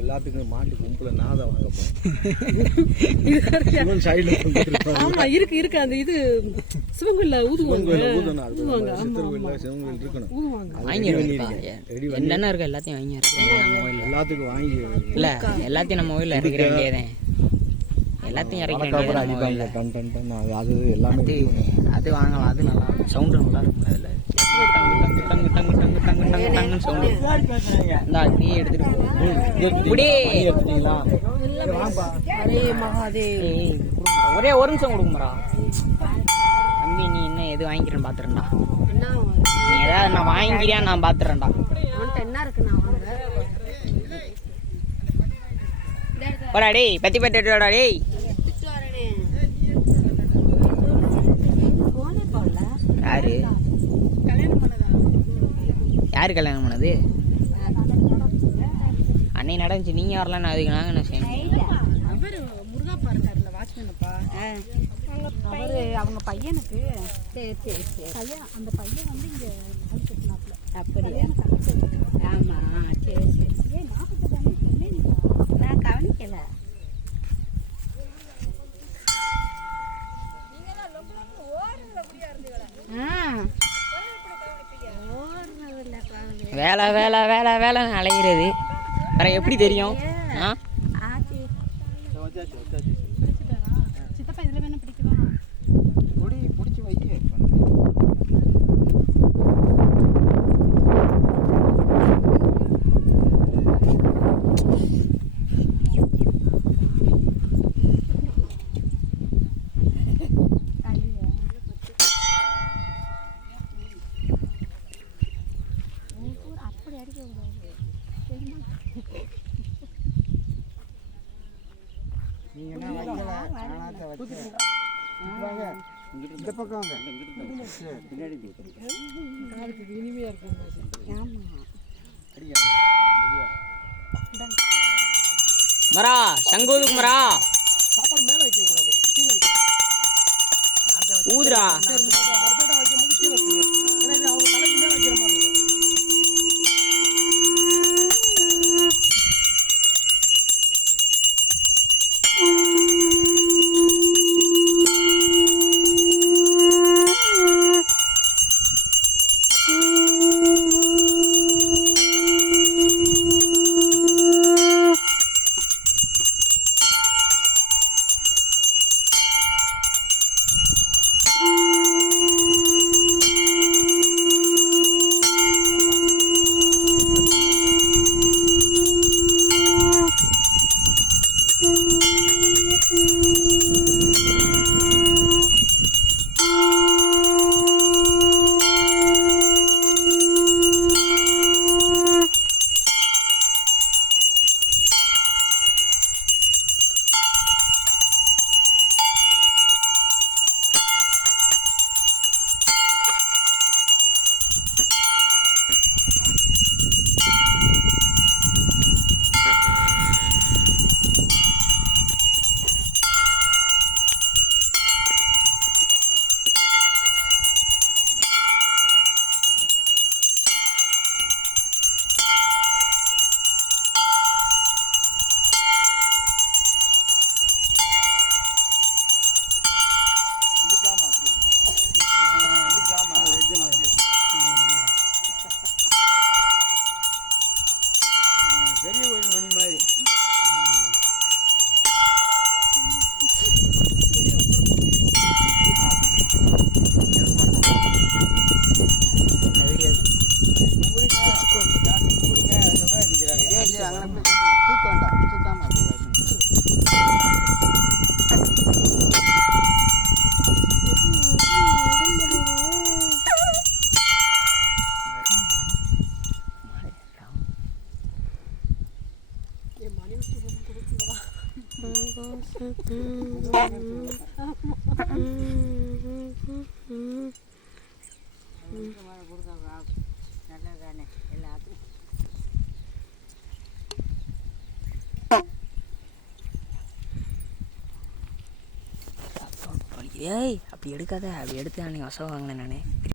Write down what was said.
எல்லாத்துக்கும் மாட்டு கும்பல நாத வாங்க ஆமா இருக்கு இருக்கு அந்த இது சிவங்கல்ல ஊதுவாங்க என்னென்ன இருக்கு எல்லாத்தையும் வாங்கி எல்லாத்துக்கும் வாங்கி இல்ல எல்லாத்தையும் நம்ம கோயில்ல இறக்கிற வேண்டியதேன் எல்லாத்தையும் இறக்கிற அது எல்லாமே அது வாங்கலாம் அது நல்லா சவுண்டு நல்லா இருக்கும் அதுல டங்கு டங்கு டங்கு டங்கு டங்கு டங்குன்னு சவுண்டு இந்த நீ எடுத்துட்டு ஒரே ஒரு நிமிஷம் கொடுக்குறா தம்பி நீ என்ன எது வாங்கிக்கிறேன்னு பாத்துறேன்டா நீ ஏதாவது நான் வாங்கிக்கிறியா நான் பாத்துறேன்டா போடா டேய் பத்தி பத்தி எடுத்துடா டேய் யாரு யாரு கல்யாணம் பண்ணது அன்னை நடந்துச்சு நீங்க வரலன்னு அதுக்கு நாங்க என்ன செய்யணும் அவங்க பையனுக்கு சரி சரி சரி கல்யாணம் அந்த பையன் வந்து இங்க அப்படியே ஆமா சரி சரி நான் கவனிக்கல வேலை வேலை வேலை வேலைன்னு அலைகிறது வேற எப்படி தெரியும் சித்தப்பா இதுல வேணும் பிடிக்குமா பிடிச்சி வை இந்த பக்கம் பின்னாடி இனிமையா இருக்கு மரா சங்கூதுக்கு மரா சாப்பாடு மேல வைக்க கூடாது கீழே வைக்க ஊதுரா அடுத்த வைக்கும் போது கீழே வச்சுருங்க அவங்க தலைக்கு மேல வைக்கிற மாதிரி இருக்கும் ஏய் அப்படி எடுக்காத, அப்படி எடுத்து அன்னைக்கு வசம் வாங்கினேன் நான்.